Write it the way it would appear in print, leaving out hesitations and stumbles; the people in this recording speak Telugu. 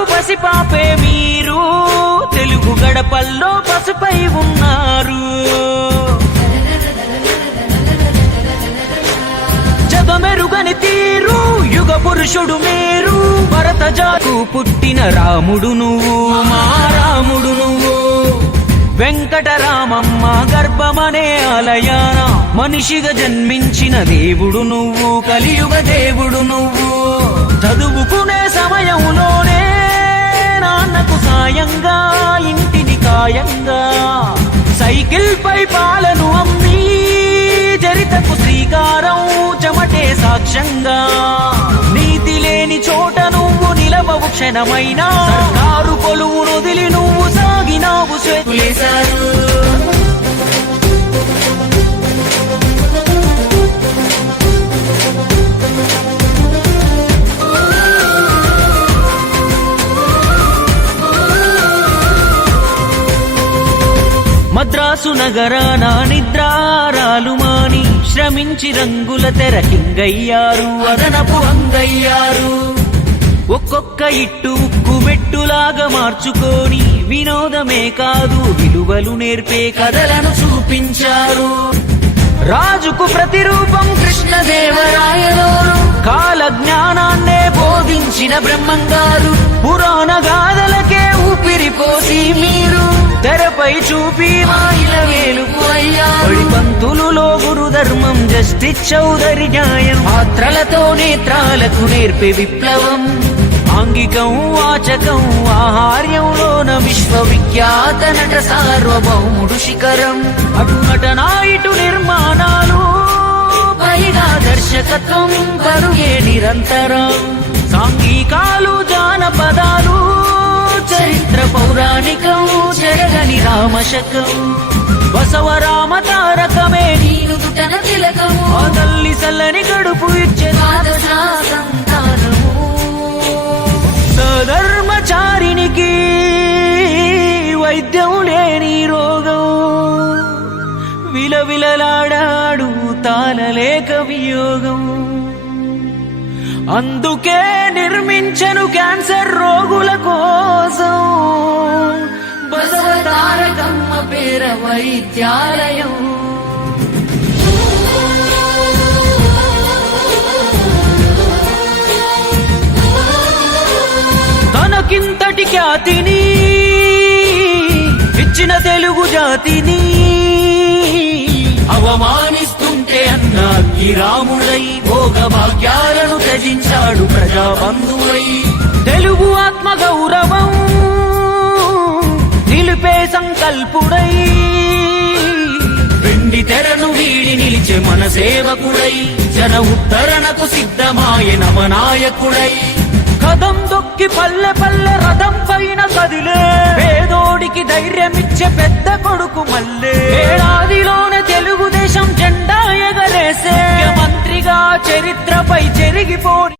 భారతపు పసిపాపే మీరు, తెలుగు గడపల్లో పసుపై ఉన్నారు. జగమెరుగని తీరు యుగ పురుషుడు మీరు, భరత జాకు పుట్టిన రాముడు నువ్వు, మా రాముడు నువ్వు. వెంకటరామమ్మ గర్భమనే ఆలయాన మనిషిగా జన్మించిన దేవుడు నువ్వు, కలియుగ దేవుడు నువ్వు. చదువుకునే సమయంలోనే నాన్నకు సాయంగా ఇంటిని కాయంగా, సైకిల్ పై పాలను అమ్మి చరితకు శ్రీకారం చెమటే సాక్ష్యంగా. నీతి లేని చోట నువ్వు నిలవవు క్షణమైనా, సర్కారు కొలువు నొదిలి నువ్వు సాగినావు స్వేతులేశారు. మద్రాసు నగరాన నిద్రారాలు మాని శ్రమించి రంగుల తెరకింగయ్యారు, అదనపు అంగయ్యారు. ఒక్కొక్క ఇట్టు ఉక్కు మెట్టులాగా మార్చుకొని వినోదమే కాదు విలువలు నేర్పే కథలను చూపించారు. రాజుకు ప్రతిరూపం కృష్ణదేవరాయలోరు, కాల జ్ఞానాన్నే బోధించిన బ్రహ్మంగారు. పురాణ గాథలకే ఊపిరిపోసి మీరు తెరపై చూపి మాయిల వేలుకు అయ్యారు. పంతులులో గురు ధర్మం, జస్టిస్ చౌదరి న్యాయం, పాత్రలతో నేత్రాలకు నేర్పే విప్లవం. ఆంగికం వాచకం ఆహార్యంలోన విశ్వవిఖ్యాత నట సార్వభౌముడు శిఖరం. అటు నటనా ఇటు నిర్మాణాలు పైగా దర్శకత్వం కరుగే నిరంతరం. సాంఘికాలు జానపదాలు చరిత్ర పౌరాణికం చెరగని రామశకం. బసవరామ తారకమే నీను దుటన తిలకము, ఆ తల్లి సల్లని గడుపు ఇచ్చే సంతానము. సధర్మచారినికి వైద్యం లేని రోగం, విలవిలలాడాడు తాళలేక వియోగం. అందుకే నిర్మించను క్యాన్సర్ రోగుల కోసం బసవ తారకమ్మ పేర వైద్యాలయం. తనకింతటి ఖ్యాతిని ఇచ్చిన తెలుగు జాతిని అవమానిస్తుంటే అన్నాకి రాముడై భోగ భాగ్యాలను త్యజించాడు ప్రజాబంధువై. తెలుగు ఆత్మ గౌరవం నిలిపే సంకల్పుడై, వెండి తెరను వీడి నిలిచే మన సేవకుడై, జన ఉద్ధరణకు సిద్ధమాయ నమనాయకుడై. కదం దొక్కి పల్లె పల్లె రథం పైన కదిలే పేదోడికి ధైర్యమిచ్చే పెద్ద కొడుకు మల్లే. ఏడాదిలోనే తెలుగుదేశం జెండా ఎగరేసే మంత్రిగా చరిత్రపై చెరిగిపోని